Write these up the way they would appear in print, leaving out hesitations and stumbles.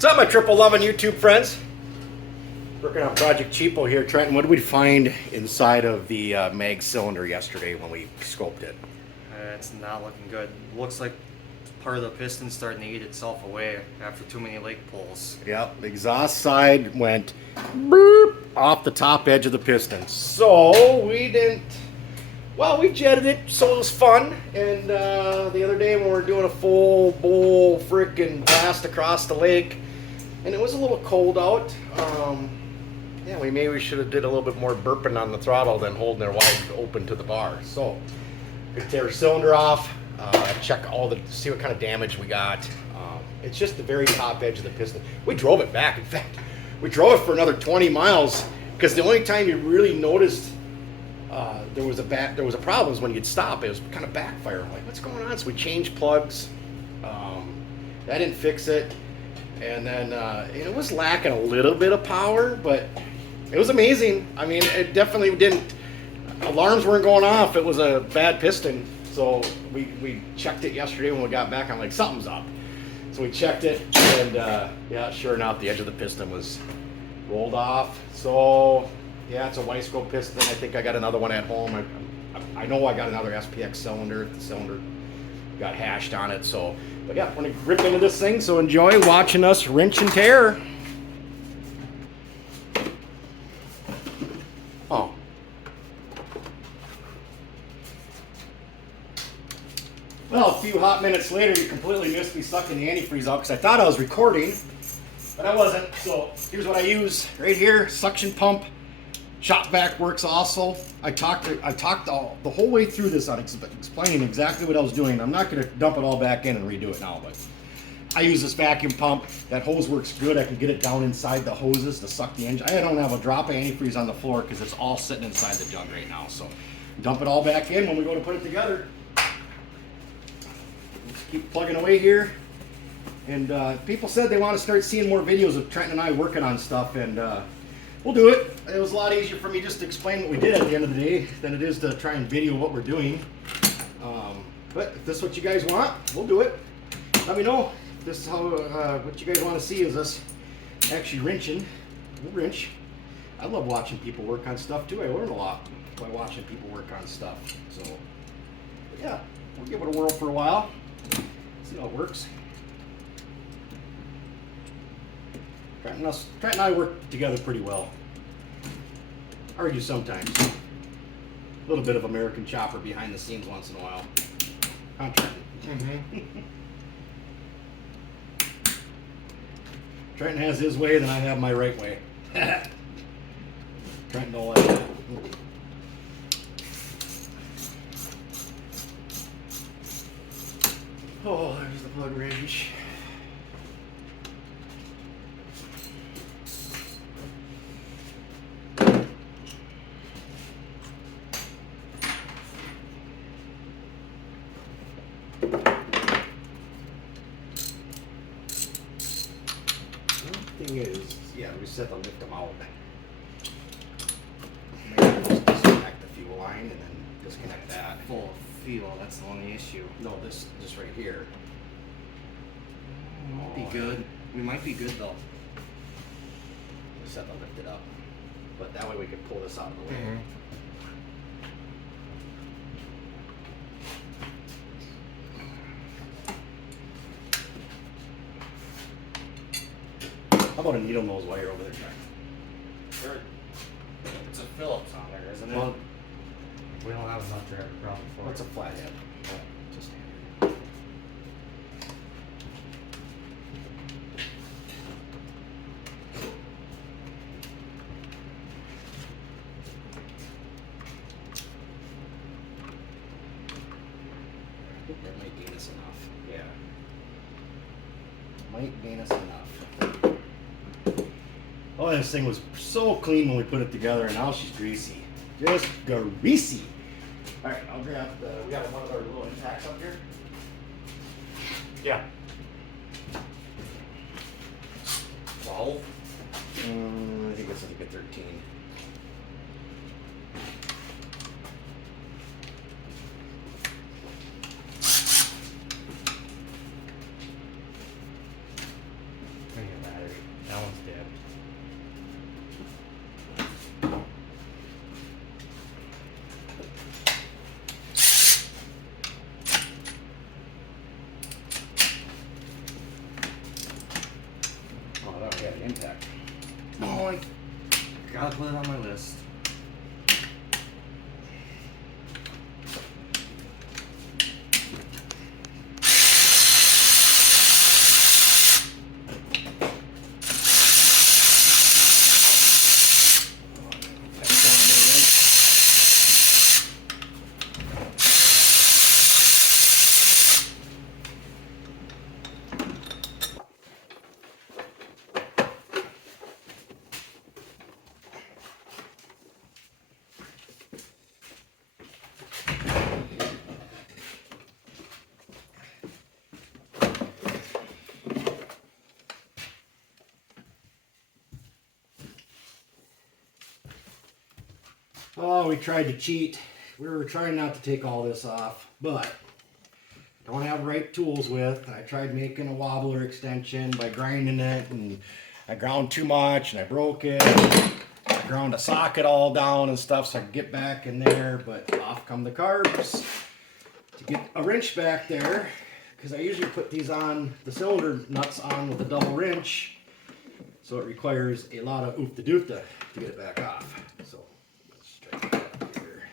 What's up, my Triple Loving YouTube friends? Working on Project Cheapo here. Trenton, what did we find inside of the mag cylinder yesterday when we scoped it? It's not looking good. Looks like part of the piston's starting to eat itself away after too many lake pulls. Yep, the exhaust side went boop off the top edge of the piston. So we didn't, well, we jetted it, so it was fun. And the other day when we were doing a full bowl freaking blast across the lake, and it was a little cold out, yeah, we should have did a little bit more burping on the throttle than holding it wide open to the bar. So we tear the cylinder off, check see what kind of damage we got. It's just the very top edge of the piston. We drove it back. In fact, we drove it for another 20 miles because the only time you really noticed there was a problem was when you'd stop. It was kind of backfire. I'm like, what's going on? So we changed plugs. That didn't fix it. And then it was lacking a little bit of power, but it was amazing. I mean, it definitely didn't, alarms weren't going off. It was a bad piston. So we checked it yesterday when we got back. I'm like, something's up. So we checked it, and yeah, sure enough, the edge of the piston was rolled off. So yeah, it's a Weisco piston. I think I got another one at home. I know I got another SPX cylinder. The cylinder got hashed on it. So, but yeah, we're gonna rip into this thing. So enjoy watching us wrench and tear. Oh. Well, a few hot minutes later, you completely missed me sucking the antifreeze out because I thought I was recording, but I wasn't. So here's what I use right here: suction pump. Shop vac works also. I talked the whole way through this on explaining exactly what I was doing. I'm not going to dump it all back in and redo it now, but I use this vacuum pump. That hose works good. I can get it down inside the hoses to suck the engine. I don't have a drop of antifreeze on the floor because it's all sitting inside the jug right now. So dump it all back in when we go to put it together. Just keep plugging away here. And people said they want to start seeing more videos of Trenton and I working on stuff, and we'll do it. It was a lot easier for me just to explain what we did at the end of the day than it is to try and video what we're doing. But if this is what you guys want, we'll do it. Let me know if this is how what you guys want to see is us actually wrenching. We'll wrench. I love watching people work on stuff too. I learn a lot by watching people work on stuff. So yeah, we'll give it a whirl for a while. See how it works. Trent and I work together pretty well. Argue sometimes. A little bit of American chopper behind the scenes once in a while. Huh, Trenton? Mm-hmm. Trenton has his way, then I have my right way. Trenton don't like that. Oh, there's the plug range. Thing is, yeah, we set to lift them out. Maybe just disconnect the fuel line and then disconnect that. Full of fuel, that's the only issue. No, this right here. Might be good. We might be good though. We set to lift it up, but that way we can pull this out of the way. Mm-hmm. How about a needle nose wire over there, Jack? Sure. It's a Phillips on there, isn't it? Well, we don't have enough to have a problem for what's it. a flathead? Just I think that might gain us enough. Yeah. Might gain us enough. Oh, this thing was so clean when we put it together, and now she's greasy. Just greasy. All right, I'll grab we got one of our little impacts up here. Yeah. 12? I think it's like a 13. impact. Oh, I gotta put it on my list. Oh, we tried to cheat. We were trying not to take all this off, but don't have the right tools with. I tried making a wobbler extension by grinding it, and I ground too much and I broke it. I ground a socket all down and stuff so I could get back in there, but off come the carbs. To get a wrench back there, because I usually put these on, the cylinder nuts on with a double wrench, so it requires a lot of oofta-doofta to get it back off. So let's try to get that here.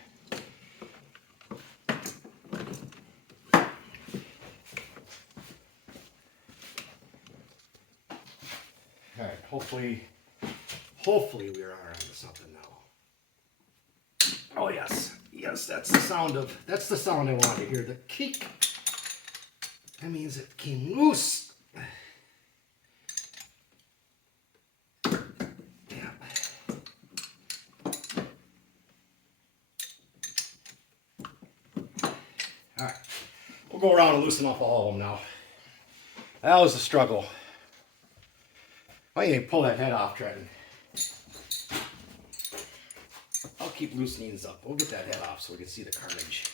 All right, hopefully we are on to something now. Oh yes, yes, that's the sound I wanted to hear. The kick. That means it came loose. Yeah. All right, we'll go around and loosen up all of them now. That was the struggle. Why don't you pull that head off, Trenton? I'll keep loosening these up. We'll get that head off so we can see the carnage.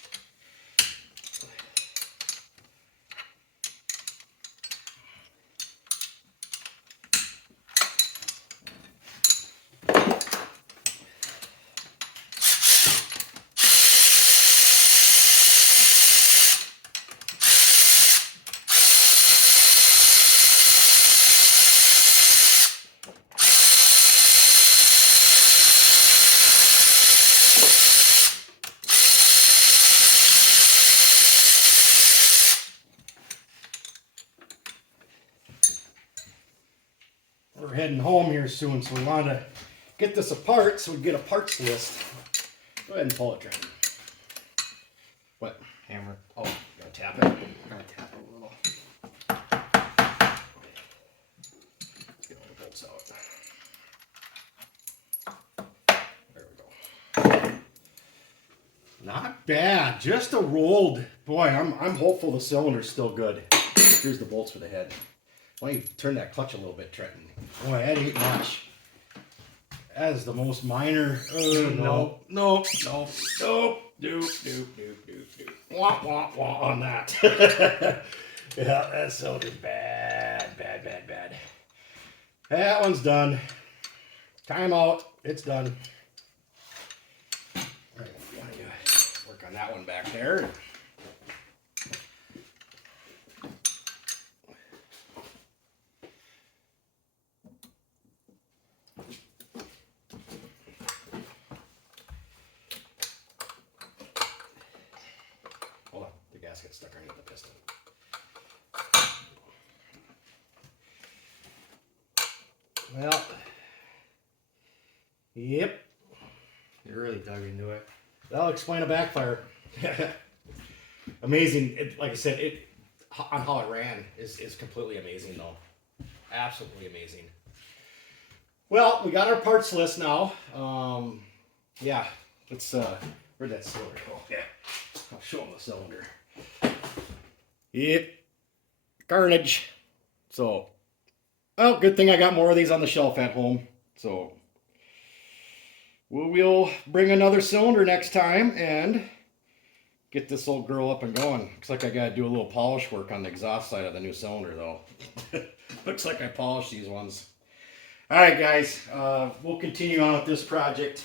We're heading home here soon, so we wanted to get this apart so we get a parts list. Go ahead and pull it, Trenton. What? Hammer. Oh, you gotta tap it. Gotta tap it a little. Let's get all the bolts out. There we go. Not bad. Just a rolled. Boy, I'm hopeful the cylinder's still good. Here's the bolts for the head. Why don't you turn that clutch a little bit, Trenton? Boy, that ain't much. That is the most minor. No. Wah, wah, wah on that. Yeah, that cylinder's bad. That one's done. Time out. It's done. All right, why don't you work on that one back there. Hold on, the gasket's stuck underneath the piston. Well, yep. You really dug into it. That'll explain a backfire. Amazing. Like I said, on how it ran is completely amazing, though. Absolutely amazing. Well, we got our parts list now. Yeah, let's. Where'd that cylinder go? Yeah, I'll show them the cylinder. Yep, carnage. So, well, good thing I got more of these on the shelf at home. So, we'll bring another cylinder next time and get this old girl up and going. Looks like I got to do a little polish work on the exhaust side of the new cylinder, though. Looks like I polished these ones. All right, guys, we'll continue on with this project.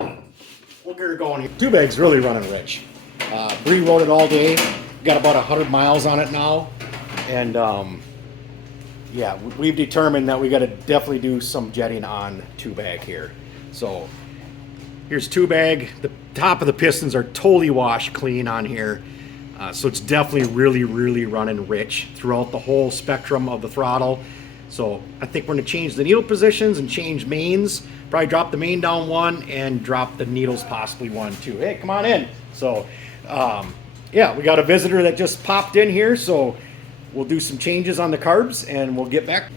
We'll get her going here. Two bag's really running rich. Bree rode it all day. Got about 100 miles on it now, and yeah, we've determined that we got to definitely do some jetting on 2-bag here. So here's 2-bag. The top of the pistons are totally washed clean on here. So it's definitely really running rich throughout the whole spectrum of the throttle. So I think we're going to change the needle positions and change mains. Probably drop the main down 1 and drop the needles possibly 1 too. Hey, come on in. So yeah, we got a visitor that just popped in here, so we'll do some changes on the carbs and we'll get back.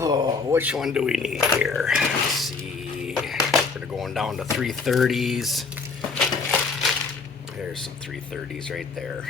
Oh, which one do we need here? Let's see. We're going down to 330s. There's some 330s right there.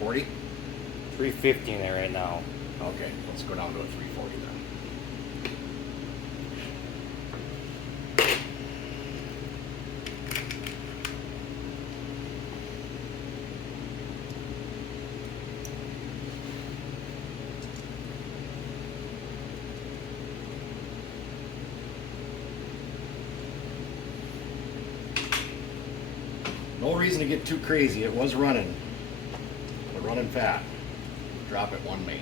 $340? 350 in there right now. Okay, let's go down to a 340 then. No reason to get too crazy. It was running. But running fat. Drop it 1 main.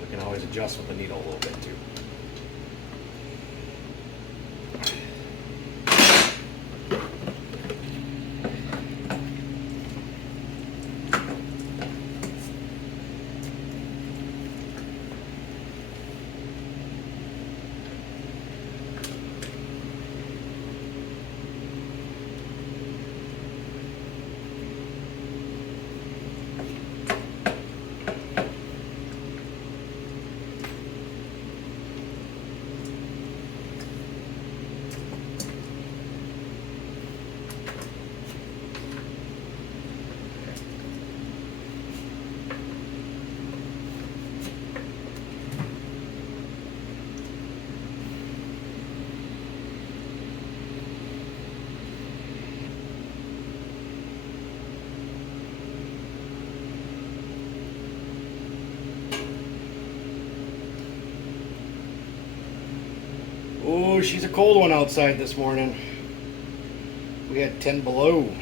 We can always adjust with the needle a little bit too. Oh, she's a cold one outside this morning. We had 10 below.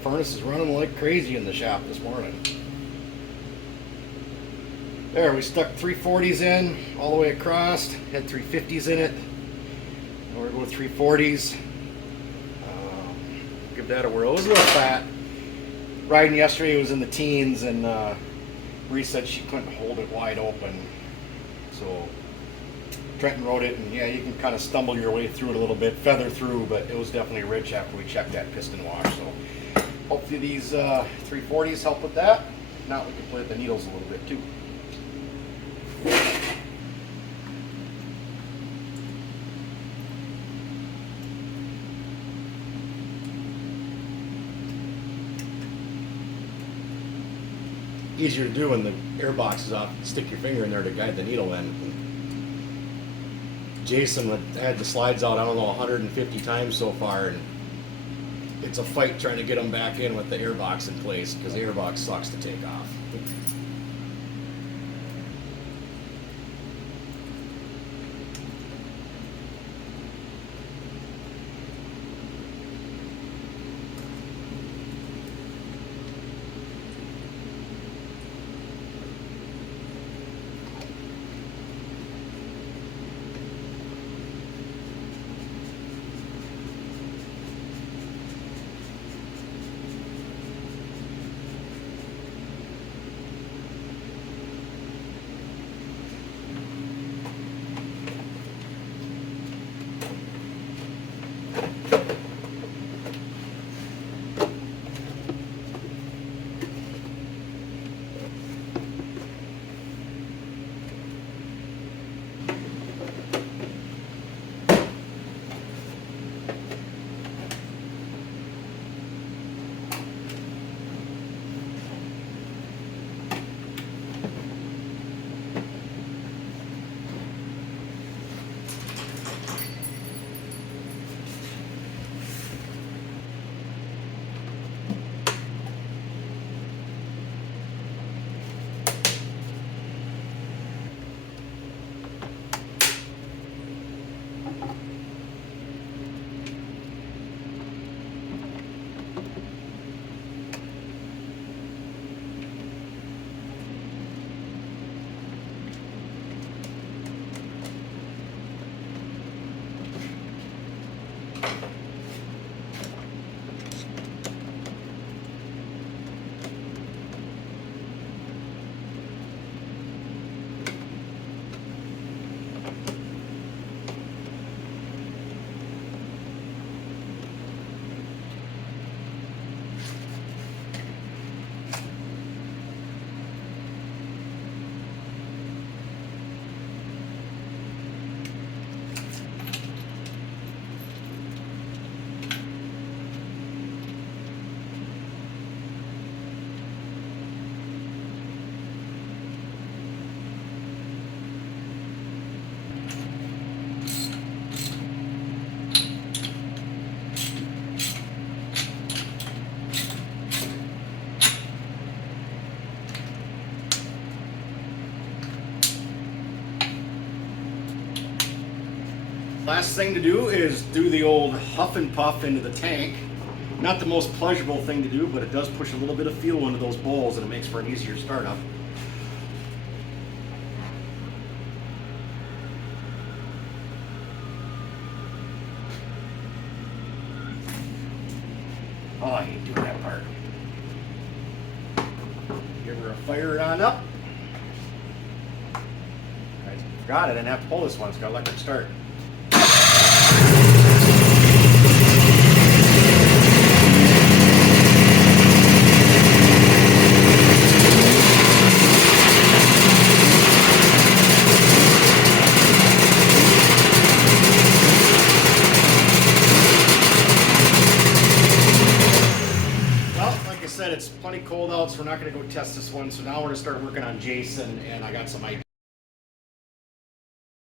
Furnace is running like crazy in the shop this morning. There, we stuck 340s in all the way across. Had 350s in it. Now we're going with 340s. Give that a whirl. It was a little fat. Riding yesterday, it was in the teens, and Bree said she couldn't hold it wide open. So Trenton rode it, and yeah, you can kind of stumble your way through it a little bit, feather through, but it was definitely rich after we checked that piston wash. So hopefully these 340s help with that. If not, we can play with the needles a little bit too. Easier to do when the air box is off. Stick your finger in there to guide the needle in. Jason had the slides out, I don't know, 150 times so far, and it it's a fight trying to get them back in with the airbox in place because the airbox sucks to take off. Last thing to do is do the old huff and puff into the tank. Not the most pleasurable thing to do, but it does push a little bit of fuel into those bowls and it makes for an easier startup. Oh, I hate doing that part. Give her a fire on up. I forgot I didn't have to pull this one, it's got electric start. It's plenty cold out, so we're not going to go test this one. So now we're going to start working on Jason, and I got some ideas.